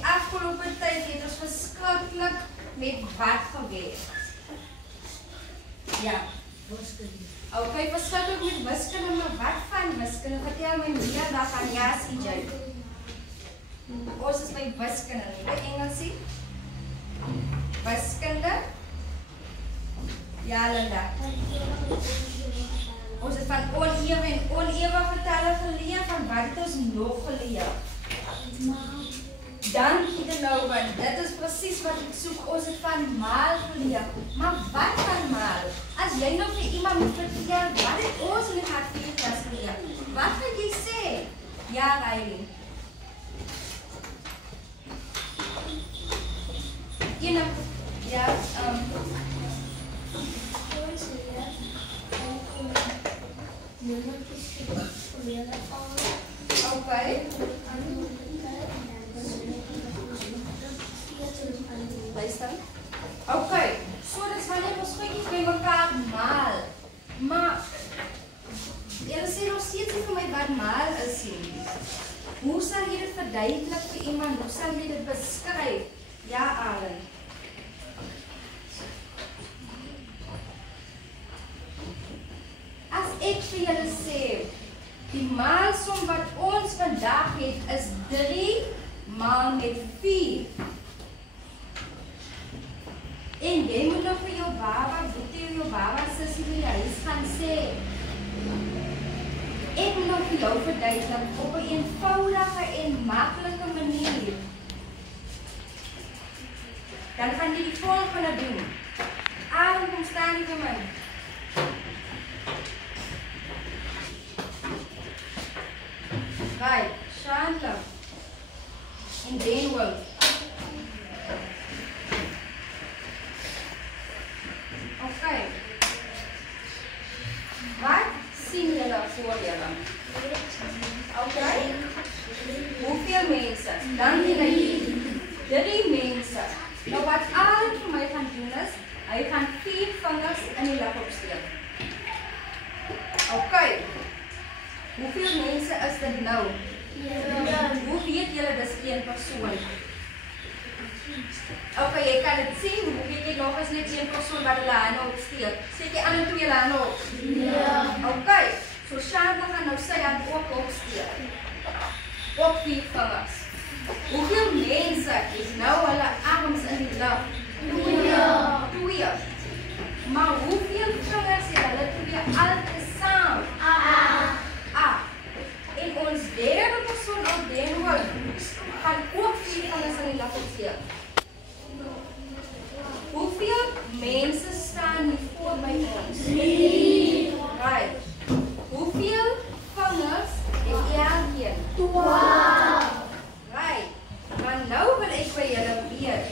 die afgelopen tyd het ons verskriklik met wat gewerk? Ja. Okay, verskriklik met wiskunde, maar wat van wiskunde? Vertel my meer daarvan, ja, CJ. Ons is by wiskunde, nie by Engelsie. Wiskunde. Ja, Linda. Ons het van onewe en onewe getalle geleer, van wat het ons nog geleer? Dankie Denovan, dit is precies wat ek soek, ons het van maal geleer. Maar wat van maal? As jy nog vir iemand moet vertel, wat het ons in die hart 4 klas geleer? Wat gaan jy sê? Ja, Riley. Ja, okay. Luister. Okay, so dis wanneer ons goedjies by mekaar maal. Maar julle sê nog steeds nie vir my wat maal is nie. Hoe sal jy dit verduidelik vir iemand? Hoe sal jy dit beskryf? Ja, Allen. As ek vir julle sê, die maalsom wat ons vandag het is 3 maal met 4. En jy moet nog vir jou baba, boetie jou baba, sissie vir jou huis gaan sê. Ek moet nog vir jou verduidelik op 'n eenvoudige en maklike manier. Dan gaan jy die volgende doen. Aaron, kom staan hier vir my. Right, Shanta. En Danewell. Okay. Wat sien julle voor julle? Okay. Hoeveel mense? Dan julle hier. 3 mense. Nou wat Aaron vir my gaan doen is, hy gaan 4 vingers in die lug opsteek. Okay. Hoeveel mense is dit nou? Hoe weet julle dis 1 persoon? Okay, jy kan dit sien, hoe weet jy nog is net 1 persoon wat hulle hande opsteek? Steek jy ander 2 hande op? Ja. Okay, so Shanta gaan nou sy hand ook opsteek. Op 4 vingers. Hoeveel mense is nou hulle arms in die lug? 2. Maar hoeveel vingers het hulle 2 altesaam? 8. En ons derde persoon op Danewell gaan ook 4 vingers in die lug opsteek. Hoeveel mense staan hier voor my ons? 3. Right. Hoeveel vingers het elkeen? 12. Right. Maar nou wil ek by julle weet.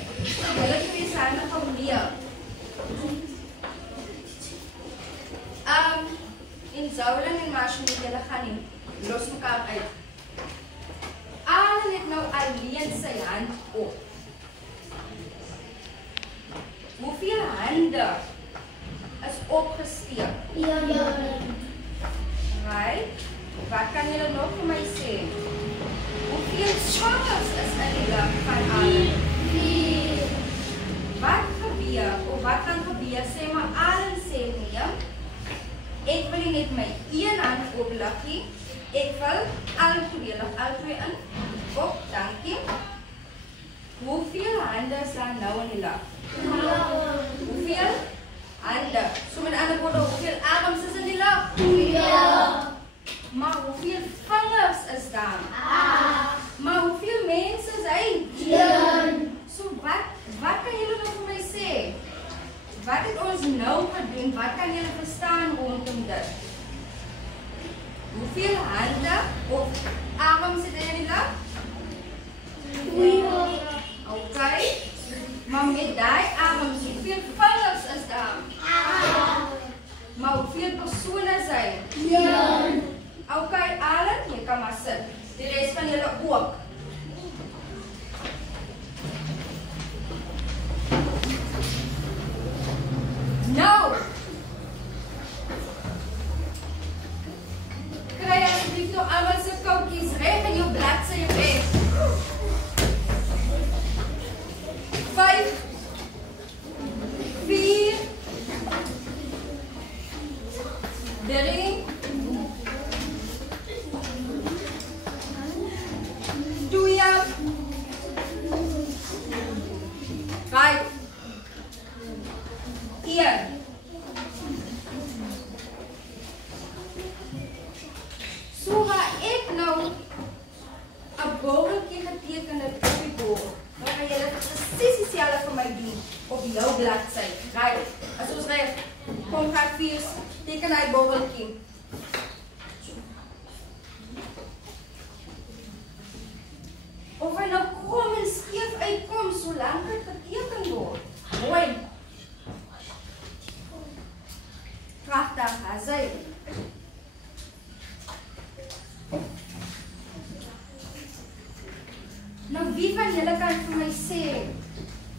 Julle 2 se hande gaan leer. En Zouden en Marshall, julle gaan nie. Los mekaar uit. Allen het nou alleen sy hand op. Hoeveel hande is opgesteek? Ja. Right? Wat kan julle nog vir my sê? Hoeveel vingers is in die lug van Allen? 4. Wat gebeur, of wat kan gebeur, sê maar Allen sê nie, ek wil nie net my 1 hand opliggie, ek wil al 2 in, op, dankie. Hoeveel hande is daar nou in die lug? Hoeveel hande? So met ander woorde, hoeveel arms is in die lug? 2. Maar hoeveel vingers is daar? 8. Maar hoeveel mense is hy? 1. So wat kan julle nog vir my sê? Wat het ons nou gedoen? Wat kan julle verstaan rondom dit? Hoeveel hande of arms het hy in die lug? 2. Okay. Maar met die arms, hoeveel vingers is daar? 8. Maar hoeveel persone is hy? 1. Okay, Allen, jy kan maar sit. Die rest van julle ook. Nou! Kry asseblief geteken het op die bord. Dan gaan julle presies dieselfde vir my doen op jou bladsy. Right. As ons reg, kom graad 4, teken hy bobbeltjie. Of hy nou krom en skeef uitkom, solank dit geteken word. Mooi. Pragtig, as hy. Nou, wie van julle kan vir my sê,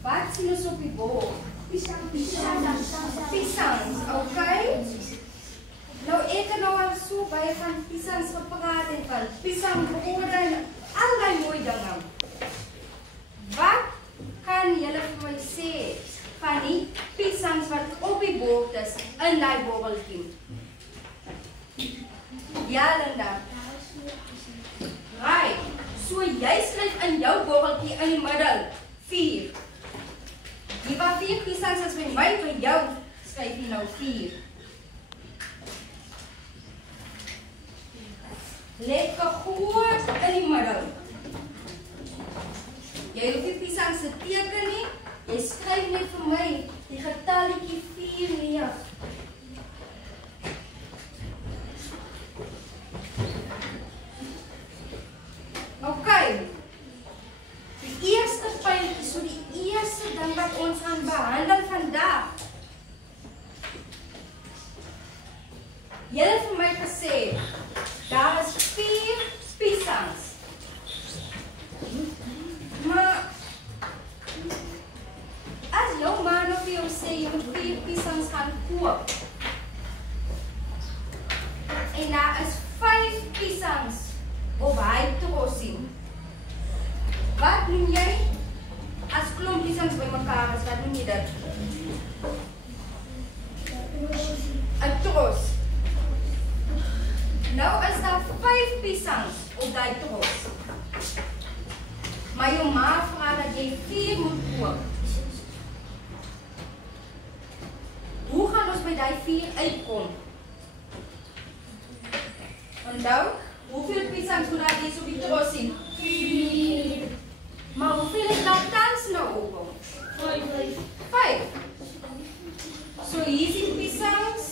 wat sien ons op die bord? Piesangs, okay? Nou, ek het nou al so baie van piesangs gepraat en van piesangbroode en al die mooi dinge. Wat kan julle vir my sê van die piesangs wat op die bord is in die bobbeltjie? Ja, Linda. Right. So jy skryf in jou bobbeltjie in die middel 4. Die wat 4 piesangs is by my, by jou skryf jy nou 4. Lekker groot in die middel. Jy hoef die piesangs te teken nie. Jy skryf net vir my die getalletjie 4 neer. Okay. Die eerste pyltjie, so die eerste ding wat ons gaan behandel vandag. Jy het vir my gesê, daar is 4 piesangs. Maar as jou man of jou sê, jy moet 4 piesangs gaan koop. En daar is 5 piesangs op hy trossie. Wat noem jy? As klomp piesangs by mekaar is, wat noem jy dit? 'n tros. Nou is daar 5 piesangs op die tros. Maar jou ma vra dat jy 4 moet koop. Hoe gaan ons by die 4 uitkom? Onthou, hoeveel piesangs moet daar wees op die tros sien? 4. Maar hoeveel is daar tans nou opkom? 5. So hier is die piesangs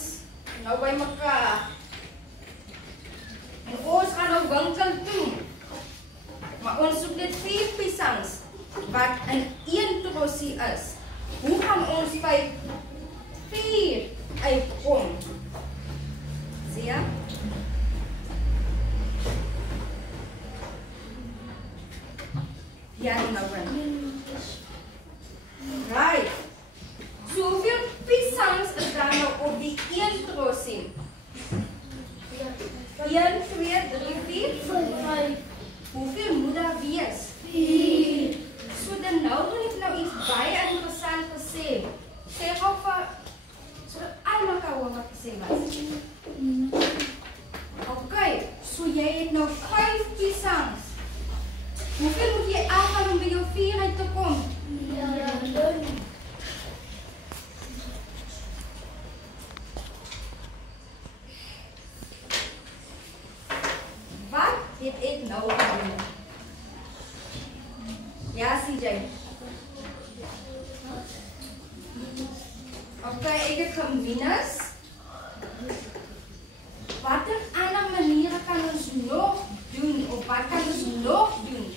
nou by mekaar. En ons gaan nou winkel toe. Maar ons soek net 4 piesangs wat in 1 trossie is. Hoe gaan ons by 4 uitkom? Zie je? Ja, nou ben. Right. So hoeveel piesangs is daar nou op die 1 trossie? 1, 2, 3, 4, 5. Hoeveel moet daar wees? 4. So dan nou wil ek nou iets baie interessant gesê. Sê gou vir so almal kan hoor wat gesê was. Okay, so jy het nou 5 piesangs. Hoeveel moet jy aangaan om by jou 4 uit te kom? Ja. Wat het ek nou gedoen? Ja, CJ. Okay, ek het geminus. Watter ander maniere kan ons nog doen, of wat kan ons nog doen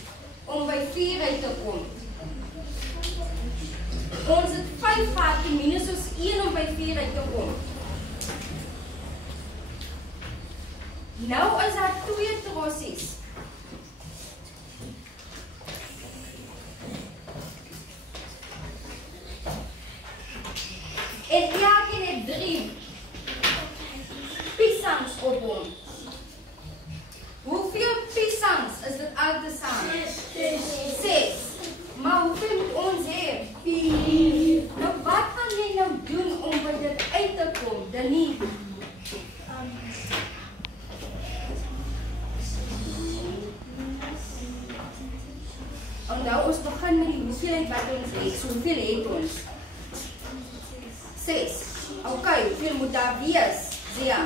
om by 4 uit te kom? Ons het 5 gehad, die minus ons 1 om by 4 uit te kom. Nou is daar 2 trossies. En elkeen het 3 piesangs op hom. Hoeveel piesangs is dit al tesamen? 6. Maar hoeveel moet ons hê? 4. Nou wat gaan jy nou doen om by dit uit te kom? Danie. Nou ons begin met die hoeveelheid wat ons het. So hoeveel het ons? 6. Okay, hoeveel moet daar wees? Zia.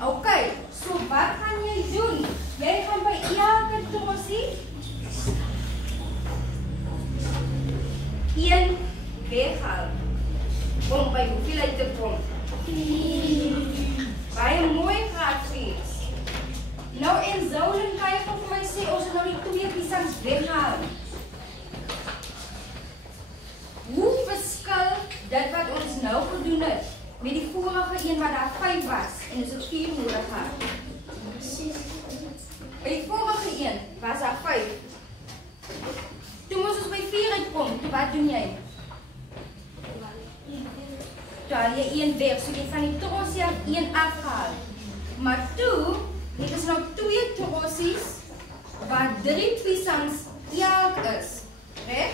Okay, So wat gaan jy doen? Jy gaan by elke torsie 1 weghaal om by hoeveelheid te kom. Baie mooi gehad, vriends. Nou en Zouden kan jy vir my sê, ons het nou die 2 piesangs weghaal. Hoe verskil dit wat ons nou gedoen het met die vorige een wat daar 5 was en ons het 4 nodig gehad? By die vorige een was daar 5. Toe moes ons by 4 uitkom, wat doen jy? Toe haal jy 1 weg, so jy van die torsie af 1 afhaal. Maar toe, dit is nou 2 torsies waar 3 piesangs elk is. Reg?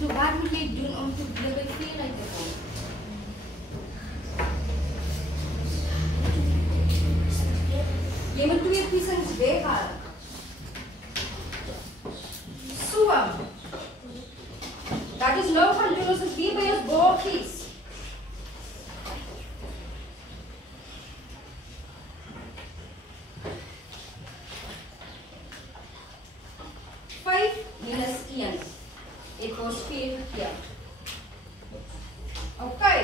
So wat moet jy doen om te weer by 4 uit te kom? Jy moet 2 piesangs weghaal. So. Dat is nou gaan doen, ons is weer by ons boortjies. Minus 1. Dit was 4 keer. Oké,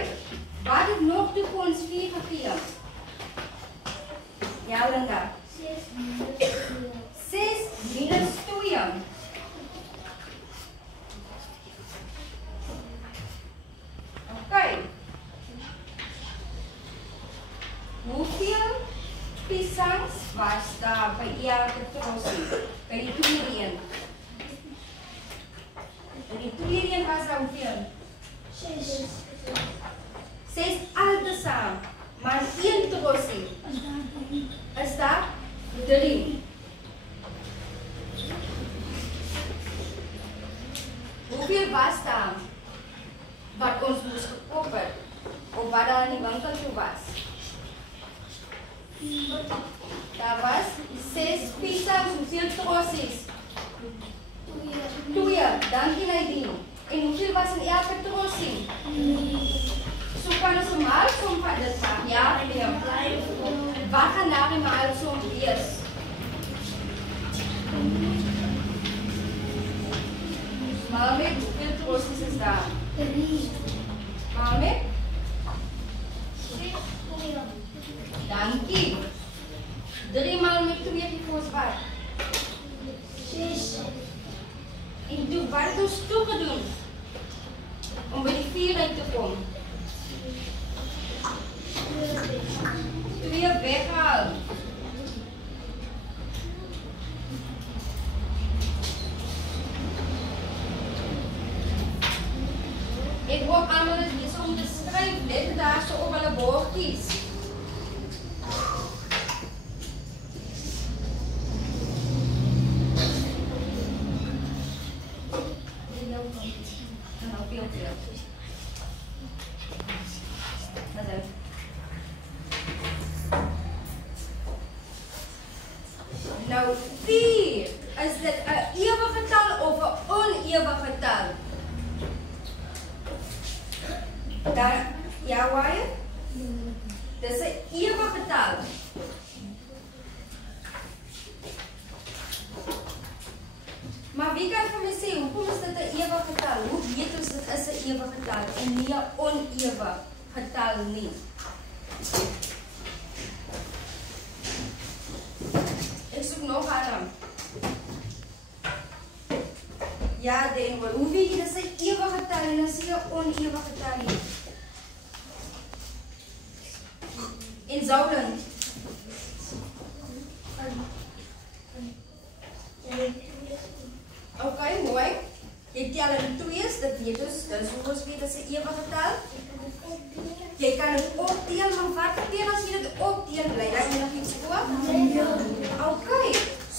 wat het nog toe vir ons 4 keer? Ja, Linda. 6 minus 2. Oké. Hoeveel piesangs was daar by elke torsie? By die tweede een. En die tweede een was daar hoeveel? 6 altesaam. Maar 1 torsie is daar 3. Hoeveel was daar wat ons moes gekoop het? Of wat daar in die winkel toe was? Daar was 6 piesangs, hoeveel torsies? 2, dankie Nadine. En hoeveel was in elke torsie? So kan ons 'n maalsom van dit maak, ja? Wat gaan daar die maalsom wees? Malmet, hoeveel torsies is daar? 3. Malmet? 6. Dankie. 3 maal met 2 equals wat? 6. En toe, wat het ons toegedoen? Om by die 4 uit te kom. 2 weghaal. Ek hoop almal is besig om te skryf, let daar so op hulle bordjies. Nou 4, is dit 'n ewige getal of 'n onewige getal? Daar, ja, Wyatt? Dit is 'n ewige getal. Maar wie kan vir my sê, hoekom is dit 'n ewige getal? Hoe weet ons dit is 'n ewige getal en nie 'n onewige getal nie? Ek soek nog aan. Ja, Denver, hoe weet jy dit is 'n ewige getal en as jy 'n onewige getal nie? En Zouden? Oké, mooi. Jy tel in 2's, dit weet ons, dis hoe ons weet dit is 'n ewige getal. Jy kan dit opdeel, maar wat gebeur as jy dit opdeel, bly daar enigiets voor? Oké,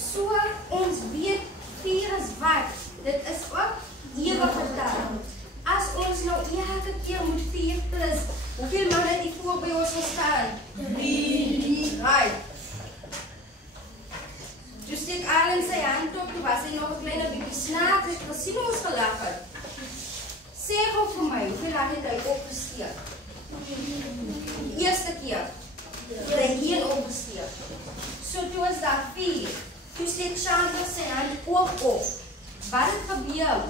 so ons weet 4 is wat? Dit is ook ewige getal. As ons nou elke keer moet 4 plus, hoeveel mag dit voor by ons staan? 3. Right. Dus steek Alan sy hand op, toe was hy nog 'n klein bietjie snaaks, het gesien hoe ons gelag het. Sê gou vir my, hoeveel lag het hy opgesteek? Die eerste keer. Die heel opgesteek. So toe is daar 4. Toe steek Chantal sy hand ook op. Wat het gebeur?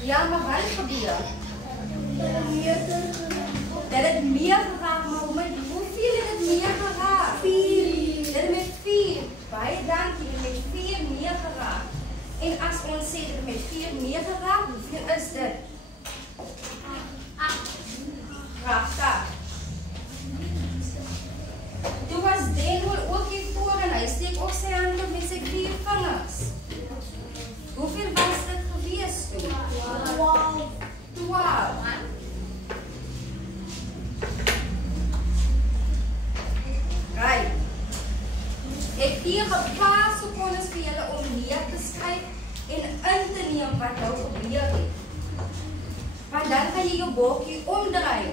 Ja, maar wat het gebeur? Dat het meer geraak, maar hoeveel het het meer geraak? 4. Dat het met 4. Baie dankie, dat het met 4 meer geraak. En as ons sê dat het met 4 meer geraak, hoeveel is dit? 8. Pragtig. Toe was Daniel ook hier voor en hy steek ook sy hand op met sy 4 vingers. Hoeveel was dit gewees toe? 12. Right. Ek gee 'n paar sekondes vir julle om neer te skryf en in te neem wat nou gebeur het. Want dan kan jy jou bordjie omdraai.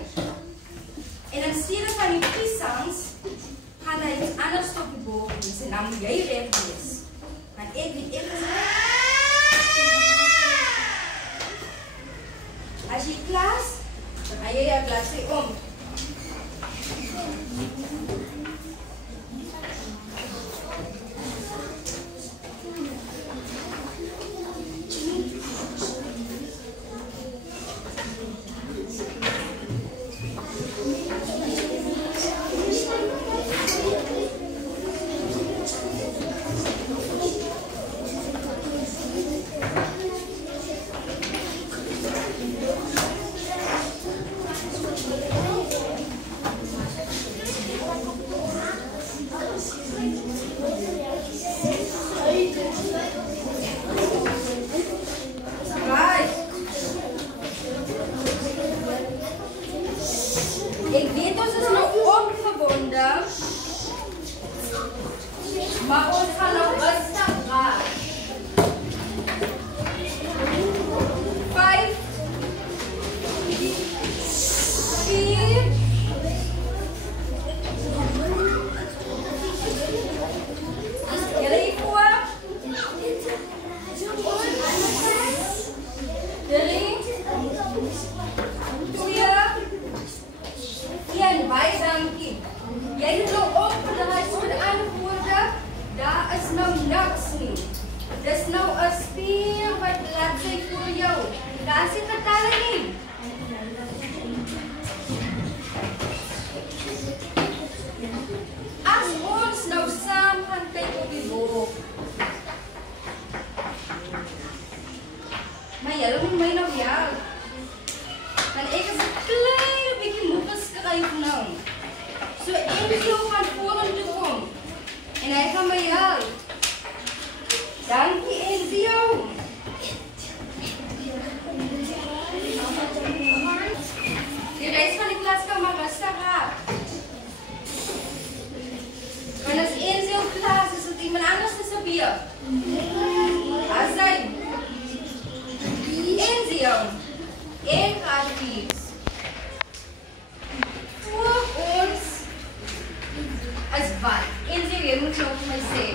En in steede van die piesangs, gaan hy iets anders op die bord wees en dan moet jy reg wees. Want ek weet ek is reg. As jy klaar is, dan gaan jy jou bladsy om. Ik weet ons is nog opgewonden, maar ons gaan nog rustig gaan. 5, 4, 3, 2, baie dankie. Jy het nou opgedraai vir die antwoorde. Daar is nou niks nie. Dis nou 'n spier wat laat sy vir jou. Daar is die getalle nie. As ons nou saam gaan kyk op die bord. Maar jy moet my nou help. Want ek is 'n klein bietjie moeg geskryf nou. So Enzo gaan vorentoe kom. En hy gaan my help. Dankie Enzo. Die res van die klas kan maar rustig raak. Want as Enzo klaar is, het iemand anders is op hier. As hy. Enzo. Ek gaan kies. Voor ons is wat? Enzo, jy moet nou vir my sê.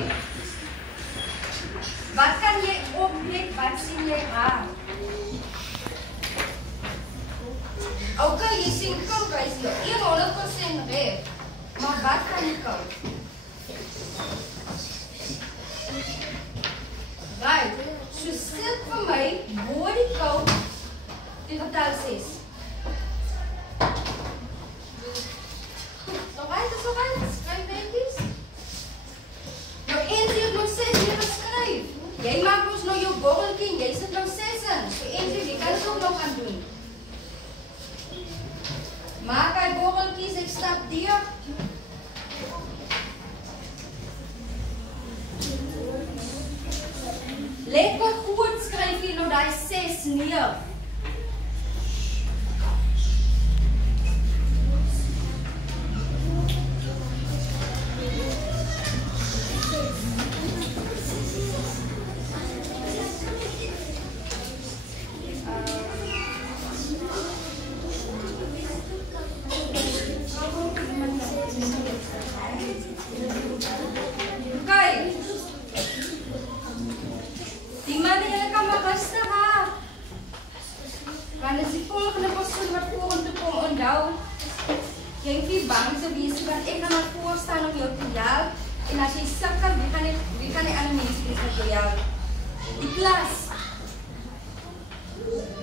Wat kan jy oplet, wat sien jy aan? Ok, jy sien koud, hy sien 100% reg. Maar wat kan jy koud? Right, so sit vir my, waar die koud die getal 6. So right, skryf netjies. Nou Enzo het nog 6 hier geskryf. Jy maak ons nou jou borreltjie en jy sit nou 6 in. So Enzo, jy kan dit ook nog gaan doen. Maak hy borreltjies, ek stap deur. Lekker goed skryf jy nou die 6 neer. wees, want ek gaan maar voorstaan om jou te help. En as jy sukkel, wie kan die ander mense wees met jou help? Die klas.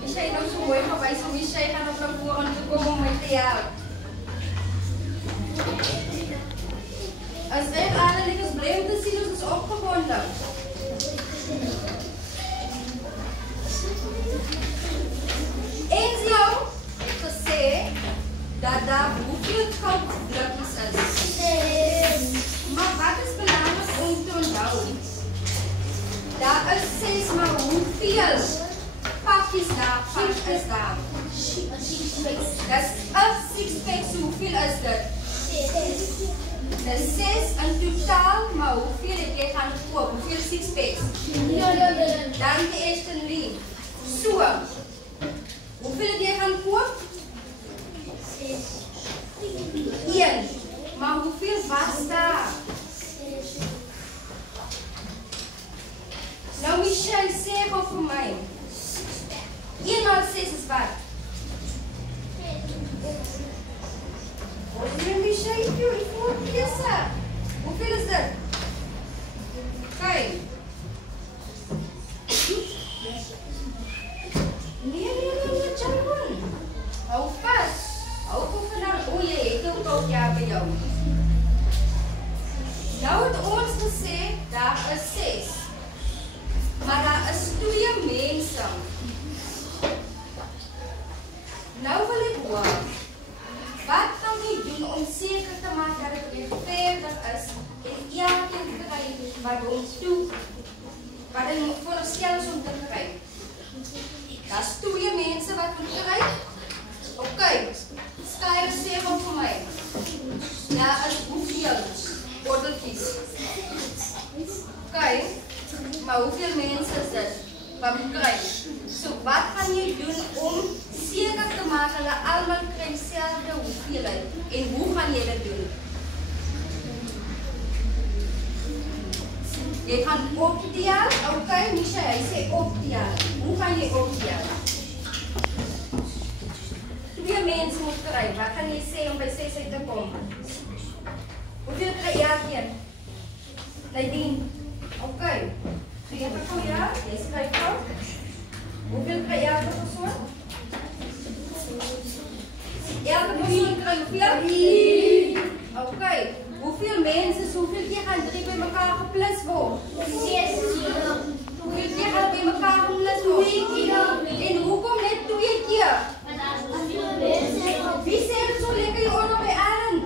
Michelle nou so mooi gewys, so Michelle gaan op na vorentoe kom om my te help. As dit alle lekker bly om te sien, ons is opgewonde. Eens jou het gesê dat daar hoeveel koudblikkies is. Maar wat is belangrijk om te onthou? Daar is 6, maar hoeveel pakjes daarvan is daar? Dat is 'n sixpack, so hoeveel is dit? 6. Dat is 6 in totaal, maar hoeveel het jy gaan koop? Hoeveel sixpacks? Dankie Ashton Lee. So, hoeveel het jy gaan koop? 1. Maar hoeveel was daar? Nou Michelle, sê gou vir my. 1 maal 6 is wat? Michelle, ek voel kisse. Hoeveel is dit? Kijk. Nee, John. Hou vast. Hou vanaf. O, jy het ook al jaar by jou. Nou het ons gesê, daar is 6. Maar daar is 2 mense. Nou wil ek hoor, wat kan jy doen om seker te maak dat het rechtvaardig is en elkeen kry wat ons toe, wat hy voorstel is om te kry? Daar is 2 mense wat moet kry. Ok, Skyre sê van vir my. Ja, is hoeveel botteltjies? Ok, maar hoeveel mense is dit wat moet kry? So wat gaan jy doen om seker te maak hulle almal kry dieselfde hoeveelheid en hoe gaan jy dit doen? Jy gaan optel, ok, Misha, hy sê optel. Hoe gaan jy optel? 2 mense moet kry, wat gaan jy sê om by 6 uit te kom? Hoeveel kry elkeen? Nadine, ok. Gee vir jou, ja, jy skryf gou. Hoeveel kry elke persoon? Elke persoon kry hoeveel? 3. Ok. Hoeveel mense, hoeveel keer gaan 3 by mekaar geplus word? 6. Hoeveel keer gaan by mekaar geplus word? 2 keer. En hoekom net 2 keer? Wie sê dit so lekker jy onder by allen?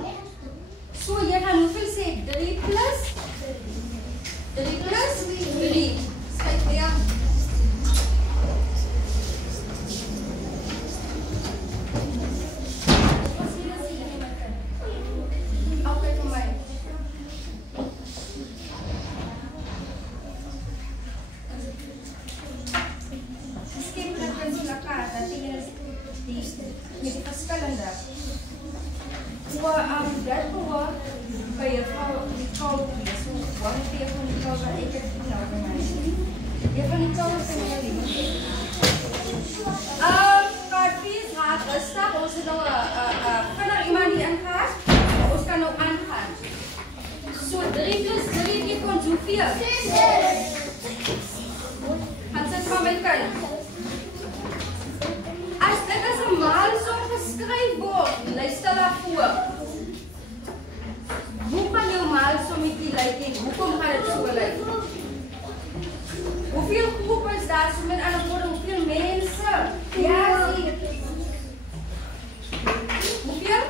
So jy gaan hoeveel sê? 3 plus? 3 plus? 3. Skryf weer. Met die verskillende. So, dat behoort by juffrou die koud wees. So, wat het jy van die koud wat ek het nou by my? Jy van die koud kan jy liever. Kaartjes raad rustig. Ons het nou vinnig iemand die ingaan. Ons kan nou aangaan. So, 3 plus 3 geef ons hoeveel? 6. Gaan sit van my kind. As dit as 'n maalsom geskryf word, luister daarvoor. Hoe kan jou maalsommetjie lyk en hoekom gaan dit so lyk? Hoeveel groepe is daar? So met ander woorde, hoeveel mense? Ja, sien. Hoeveel?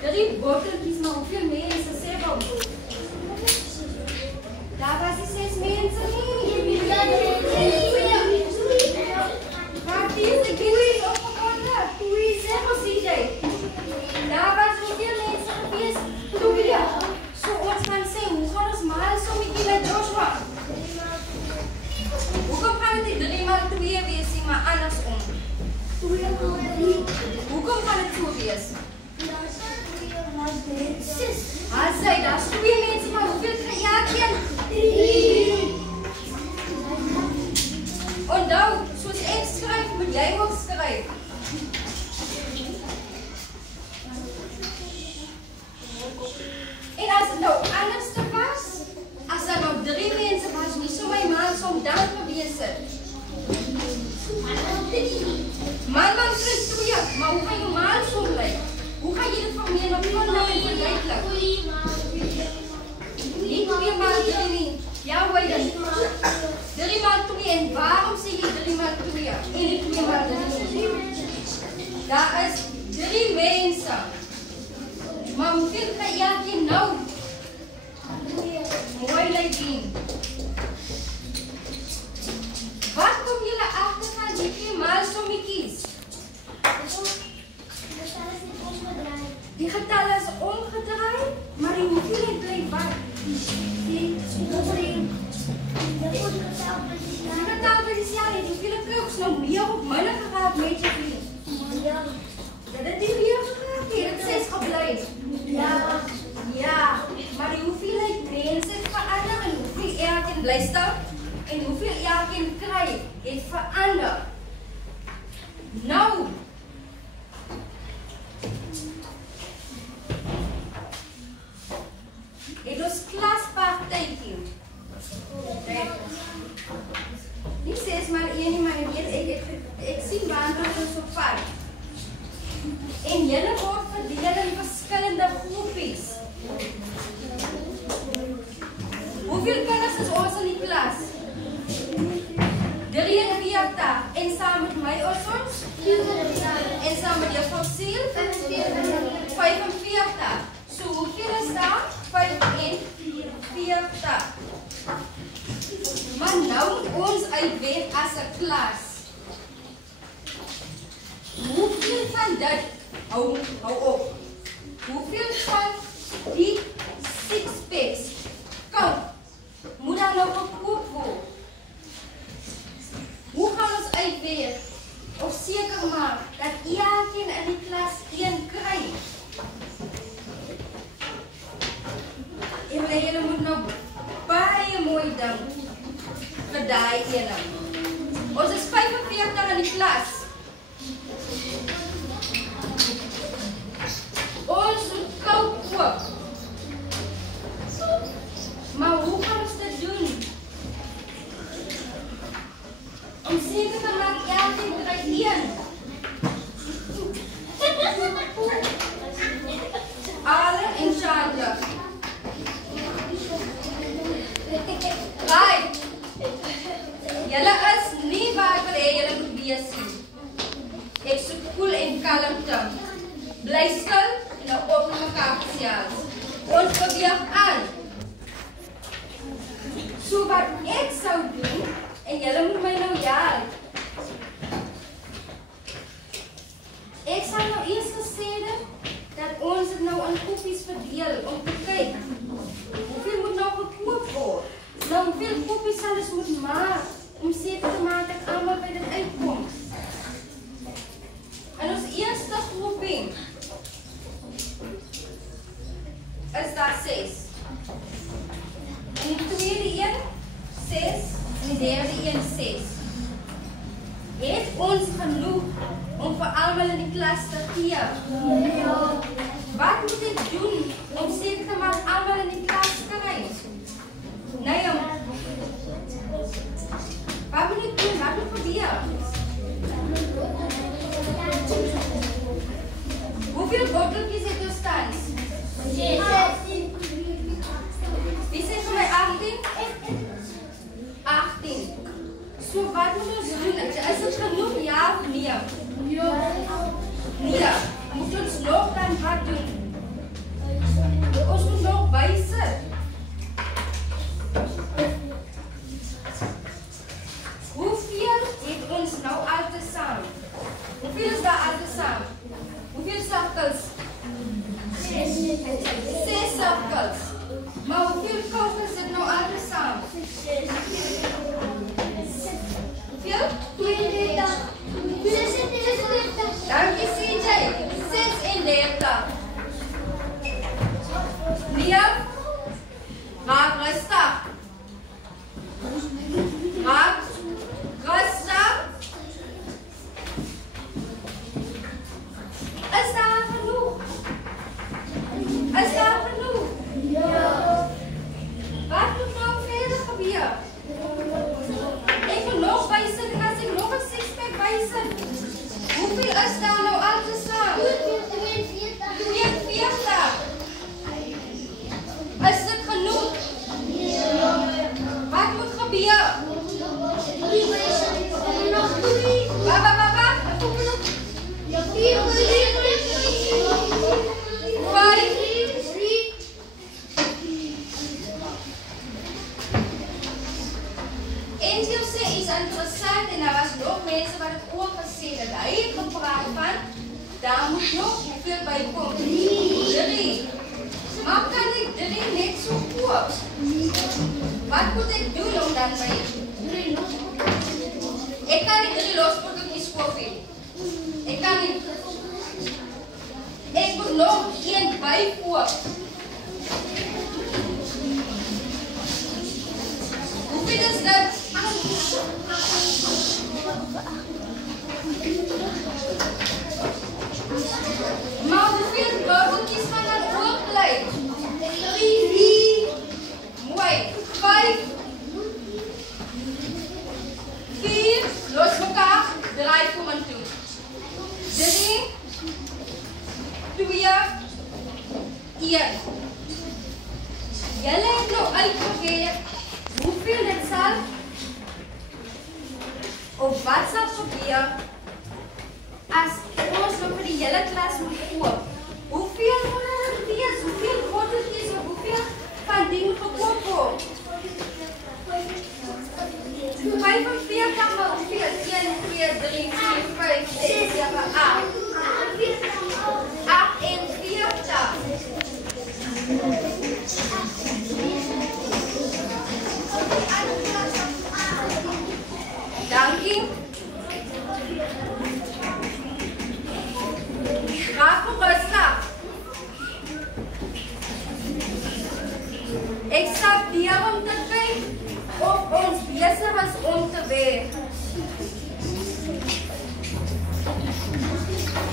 3 botteltjies, maar hoeveel mense? Sê gou. Daar was die 6 mense nie. Ek weet nie opgekonde. Sê maar CJ. Daar was hoeveel mense gewees? 2. So ons kan sê, hoe gaan ons maalsommetjie met Joshua? Hoekom gaan dit 3 maal 2 wees, maar andersom? 2 maal 3. Hoekom gaan dit so wees? As hy, daar is 2 mense, maar hoeveel kry elkeen? 3. Onthou, soos ek skryf, moet jy ook skryf. dit nou anders te was, as daar nou 3 mense was, nie so my man som dan gewees het. Man kry 2, maar hoe gaan jou man som lyk? Hoe gaan jy dit van meer nog nou verduidelik? Nie 2 maal 3 nie. Ja, hoe dan? 3 maal 2 en waarom sê jy 3 maal 2 en nie 2 maal 3? Daar is 3 mense. Maar hoeveel kry jy nou? Mooi lyk dien. Wat kom julle agter van die 2 maal sommetjies? Die getalle is omgedraai, maar die hoeveelheid bly wat? Die getal by die sjaal het hoeveel kruks nou meer op minder geraak met jy vriend? Dat het nie meer geraak het, het 6 gebleid. Ja, maar die hoeveelheid mense het verander en hoeveel elkeen bly staan en hoeveel elkeen kry het verander. Nou, het ons klaspartytjie. Nie 6 maar 1 nie, maar ek sien waandag ons op 5. En julle word verdeel in verskillende groepies. Hoeveel kinders is ons in die klas? 43. En saam met my ons? En saam met juffrou Siel? 45. So hoeveel is daar? 45. Maar nou moet ons uitweeg as 'n klas. Hoeveel van dit, hou op, hoeveel van die 6-packs moet dan nou gekoop word? Hoe gaan ons uitweeg of seker maak dat elkeen in die klas 1 kry? En julle moet nou baie mooi dink vir daai ene. Ons is 45 in die klas. Ons moet koud koop. Maar hoe gaan ons dit doen? Om seker te maak elkeen kry 1. Alle en Charlotte. Right. Julle is nie waar ek wil hê julle moet wees nie. Ek soek koel en kalmte. Bly stil en nou op mekaar gesels. Ons beweeg aan. So wat ek sou doen, en julle moet my nou help. Ek sal nou eers gesê dat ons dit nou in groepies verdeel om te kyk. Hoeveel moet nou gekoop word? Nou hoeveel groepies sal ons moet maak om seker te maak dat almal by dit uitkom? En ons eerste groepie is daar 6. En die tweede een 6 en die derde een 6. Het ons genoeg om vir almal in die klas te gee? Ja. Wat moet ek doen om seker te maak almal in die klas kry? Nee, wat moet ek doen? Wat moet gebeur? Hoeveel botteltjies het ons tans? 16. Wie sê vir my 18? 18. So wat moet ons doen? Is dit genoeg ja of nee? Ja. Nee. Moet ons nog dan wat doen? Ons moet nog bysit. Hoeveel het ons nou al te saam? Hoeveel is daar al te saam? Hoeveel cirkels? 6 cirkels. Maar hoeveel kokels het nou al te saam? 6. Hoeveel? 32. Dankie CJ. 36. Lia? Raak rustig. Raak rustig. Is daar genoeg? Is daar genoeg? Ja. is interessant en daar was nog mense wat het ook gesê dat hy het gepraat van daar moet nog hoeveel bykom. 3. Maar kan ek 3 net so koop? Wat moet ek doen om dan my 3 los? Ek kan nie 3 lospotteltjies koop nie. Ek kan nie. Ek moet nog 1 bykoop. Hoeveel is dit? Maar hoeveel bubbeltjies gaan dan oorbly? 3. Mooi. 5. 4. Los mekaar. Draai vorentoe. 3. 2. 1. Julle het nou uitgewerk hoeveel dit sal of wat sal gebeur as ons nog vir die hele klas moet koop. Hoeveel moet dit wees? Hoeveel botteltjies of hoeveel van ding gekoop word? 45 maar hoeveel? 1, 2, 3, 4, 5, 6, 7, 8. 48. Dankie. Graag gerustig. Ek sal weer om te kyk of ons besig is om te werk.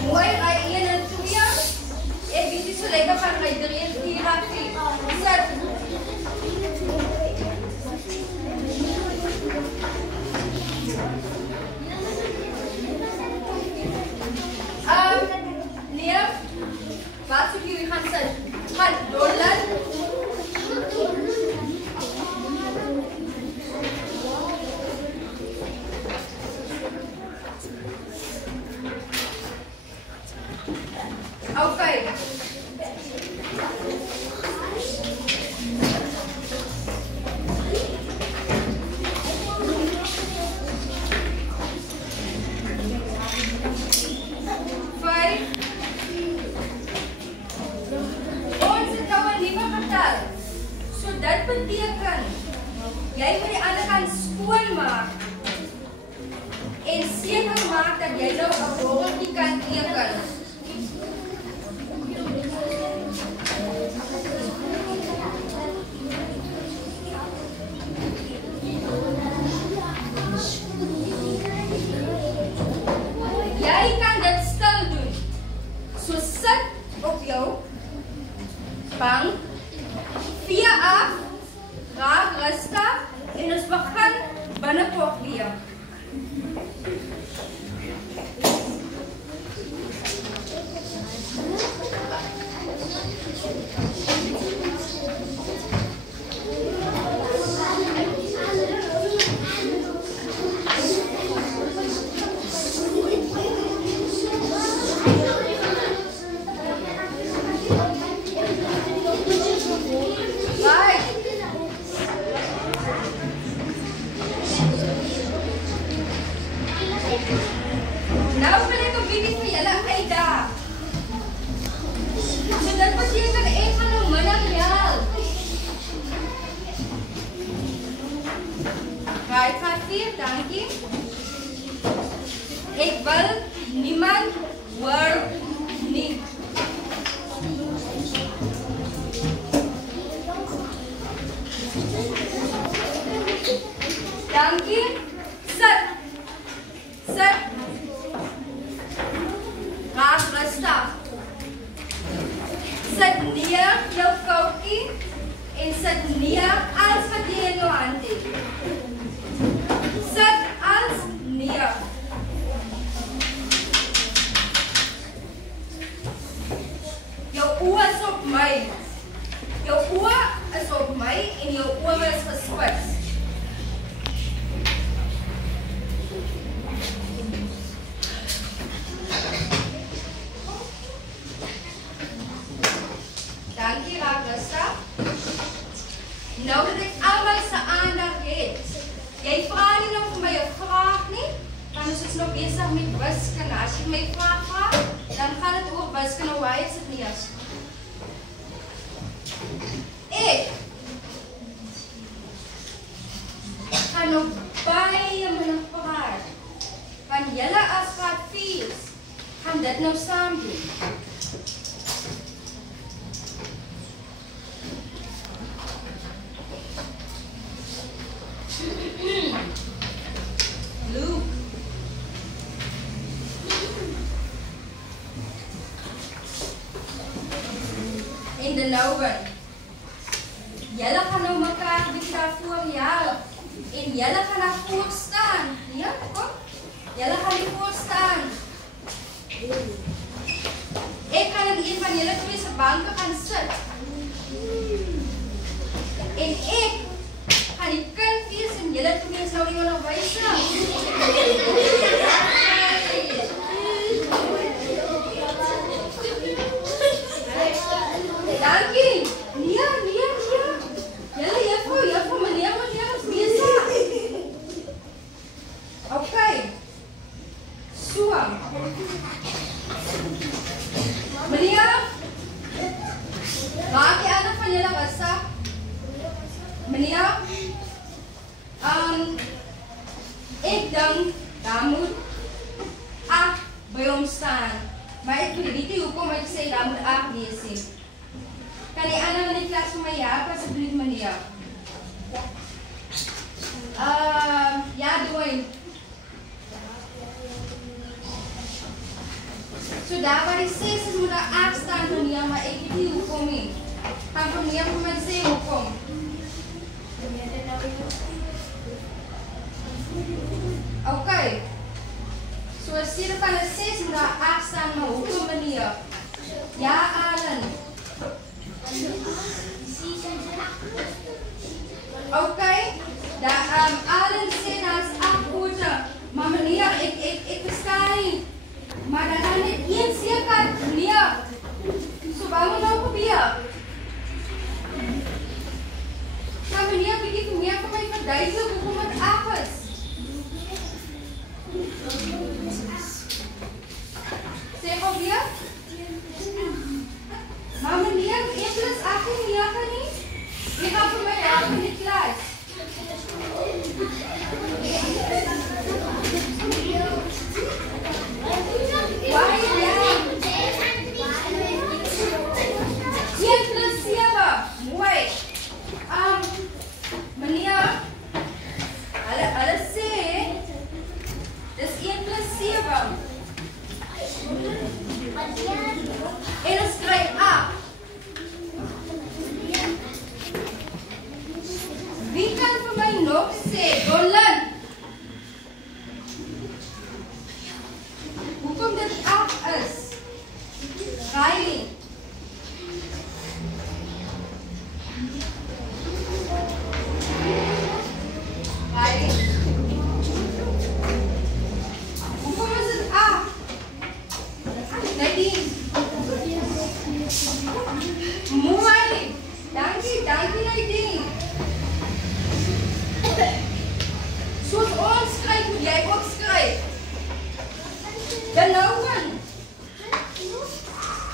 Mooi, ry 1 en 2. Ek weet nie so lekker van ry 3 en 4 af nie. Sit. Nee, wat soek jullie gaan sit? Gaan dollen? Okay. Dit beteken, jy moet die ander kant skoon maak en seker maak dat jy nou 'n borreltjie kan teken. Jy kan dit stil doen. So sit op jou bank. 4 af, raak rustig en ons begin binnekort weer. Nou wil ek 'n bietjie vir julle uitdaag. So dit beteken ek gaan nou minder help. Right, Fatih, dankie. Ek wil niemand hoor nie. Dankie. Sit. Sit. Raak rustig. Sit neer jou koutjie en sit neer als wat jy in jou hand het. Sit als neer. Jou oë is op my. Jou oë is op my en jou oë is gespits. Dankie, raak rustig. Nou dat ek almal se aandag het, Jy vra nie nou vir my 'n vraag nie, dan is ons nog besig met wiskunde. As jy my vraag vra, dan gaan dit oor wiskunde. Hoe is dit nie as? Ek gaan nog baie min praat. Want julle as graad 4's gaan dit nou saam doen. Luke. En de Lauwen. Julle gaan nou mekaar 'n bietjie daarvoor help. En julle gaan daar voor staan. Ja, kom. Julle gaan hier voor staan. Ek gaan in een van julle twee se banke gaan sit. En ek gaan die kind wees en julle twee is nou die onderwyser. Dankie. Nee. Julle juffrou, meneer is besig. Okay. So. Meneer, maak die ander van julle rustig. Meneer, ek dink, daar moet 8 by hom staan. Maar ek weet nie hoekom ek sê, daar moet 8 wees nie. Kan die ander in die klas vir my help, asseblief, meneer? Ja, Dwayne. So daar waar die 6 is, moet daar 8 staan, meneer, maar ek weet nie hoekom nie. Kan meneer vir my sê hoekom? Okay. So as hier van die 6 moet daar 8 staan, maar hoekom, meneer? Ja, Alan. Okay. Alan sê daar is 8 pote. Maar meneer, ek verstaan nie. Maar dan gaan net een seker, meneer. So wat moet nou gebeur? Kan meneer bietjie vir my verduidelik hoekom dit 8 is? Sê gou weer. Maar meneer, 1 plus 8 is 9 nie? Wie gaan vir my help in die klas? Waar is jy? 1 plus 7. Mooi. Meneer, hulle sê, dis 1 plus 7. En ons kry 8. Wie kan vir my nog sê, Donlan? Hoekom dit 8 is? Riley. Hoekom is dit 8? Nadine. Mooi. Dankie Nadine. Soos ons skryf, moet jy ook skryf. De Lauwen.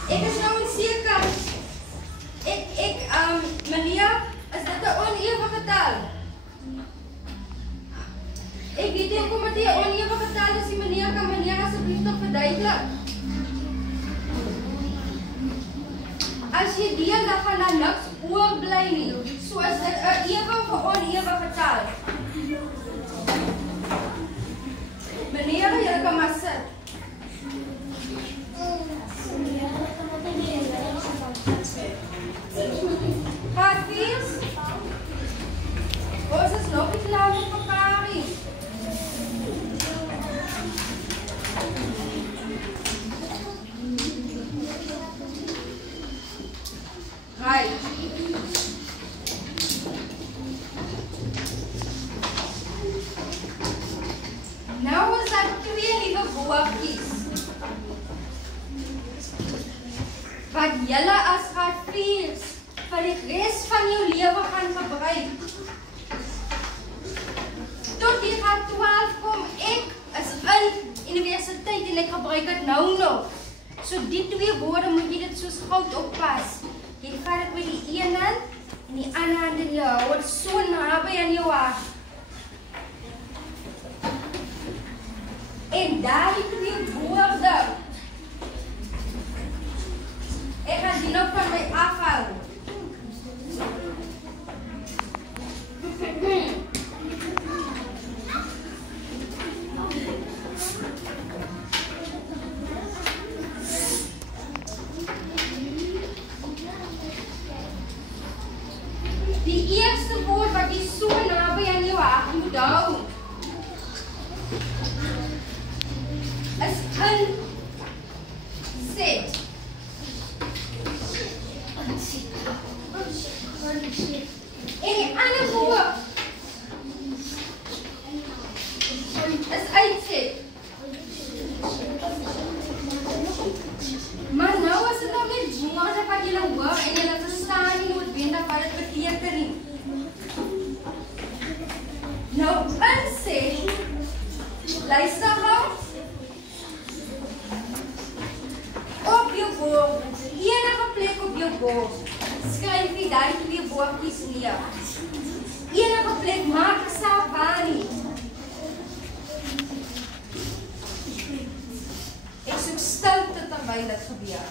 Ek is nou onseker. Meneer, is dit 'n onewige getal? Ek weet nie hoekom dit 'n onewige getal is, meneer, kan meneer asseblief tog verduidelik? As jy deel, dan gaan daar niks oorbly nie. So is dit 'n ewige of onewige getal. Meneer, jy kan maar sit. Graad 4's? Ons is nog nie klaar met mekaar nie. Right. Nou is daar 2 nuwe woordjies wat julle as graad 4's vir die res van jou lewe gaan gebruik. gebruik dit nou nog. So die twee woorde moet jy dit soos goud oppas. Jy vat dit met die een hand en die ander hand in jou hou dit so naby aan jou hart. En daar die twee woorde. Ek gaan die nou van my afhou. Die eerste woord wat jy so naby aan jou hart moet hou, is inset. En die ander woord is uitset. Maar nou is dit nog net woorde wat jy nou hoor en jy verstaan nie noodwendig wat dit beteken nie. Nou inset, luister gou. Op jou bord, enige plek op jou bord, skryf jy daai twee woordjies neer. Enige plek, maak nie saak waar nie. Ek soek stilte terwyl dit gebeur.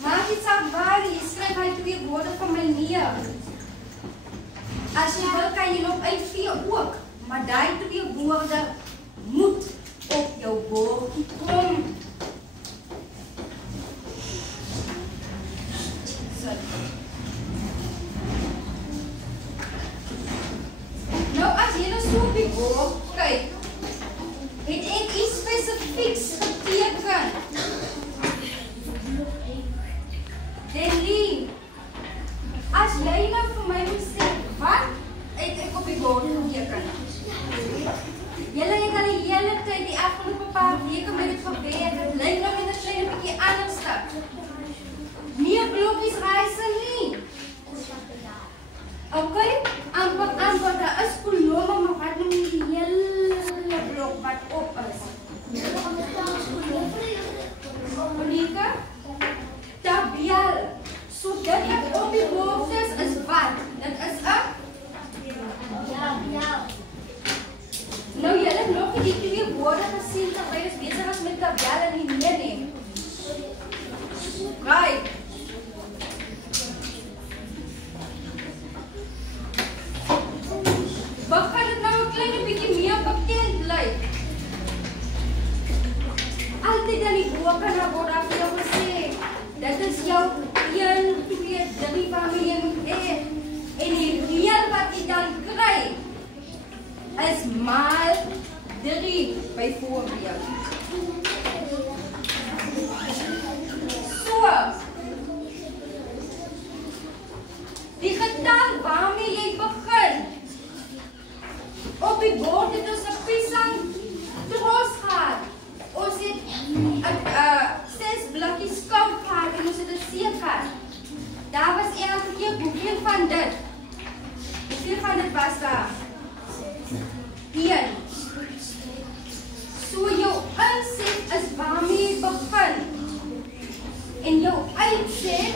Maak nie saak waar nie, jy skryf daai twee woorde van my neer. As jy wil, kan jy nog uitvee ook, maar daai twee woorde moet op jou bordjie kom. Nou as jy nou so op die bord kyk, het ek iets spesifieks geteken. Denlie, as jy nou vir my moet sê, wat het ek op die bord geteken? Julle het al die hele tyd, die afgelope paar weke met dit gewerk, het lyk nou net 'n klein bietjie anders stap. Nie blokkies reise nie. Okay, amper, daar is kolome, maar wat nou nie die hele blok wat op is. Monika, tabel. So dit wat op die bord is wat? Dit is 'n nou jy het nog nie die twee woorde gesien terwyl ons besig is met tabel en die nee. Right. Wat gaan dit nou 'n klein bietjie meer bekend lyk? Altyd aan die boeke word daar vir jou gesê, dit is jou 1, 2, 3 familie moet hê. En die reël wat jy dan kry, is maal 3 byvoorbeeld. So, die getal waarmee jy begin, op die bord het ons 'n pisang tros gehad. Ons het 6 blikkies koud gehad en ons het 'n seekar. Daar was elke keer hoeveel van dit? Hoeveel van dit was daar? 1. So jou inset is waarmee jy begin. En jou uitset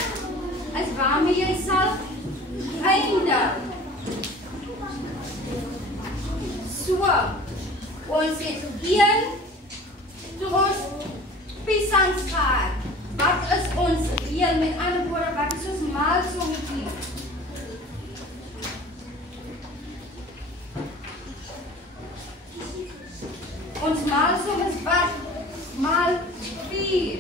is waarmee jy sal eindig. So, ons het 1 tros pisangs gehad. Wat is ons reël? Met ander woorde, wat is ons maalsommetjie? Ons maalsom is wat? Maal 4.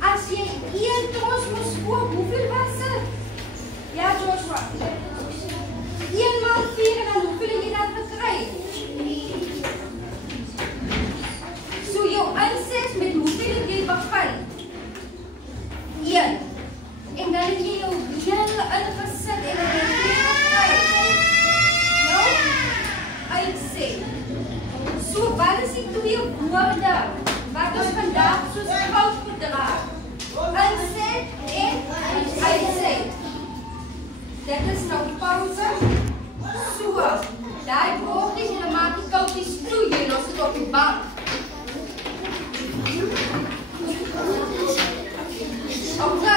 As jy 1 tros moes koop, hoeveel was dit? Ja, Joshua. 1 maal 4 en dan hoeveel het jy dan gekry? So jou inset met hoeveel het jy begin? 1. En dan het jy jou hele ingesit en dan het jy gekry. Nou, uitset. So wat is die twee woorde wat ons vandag soos goud Oké.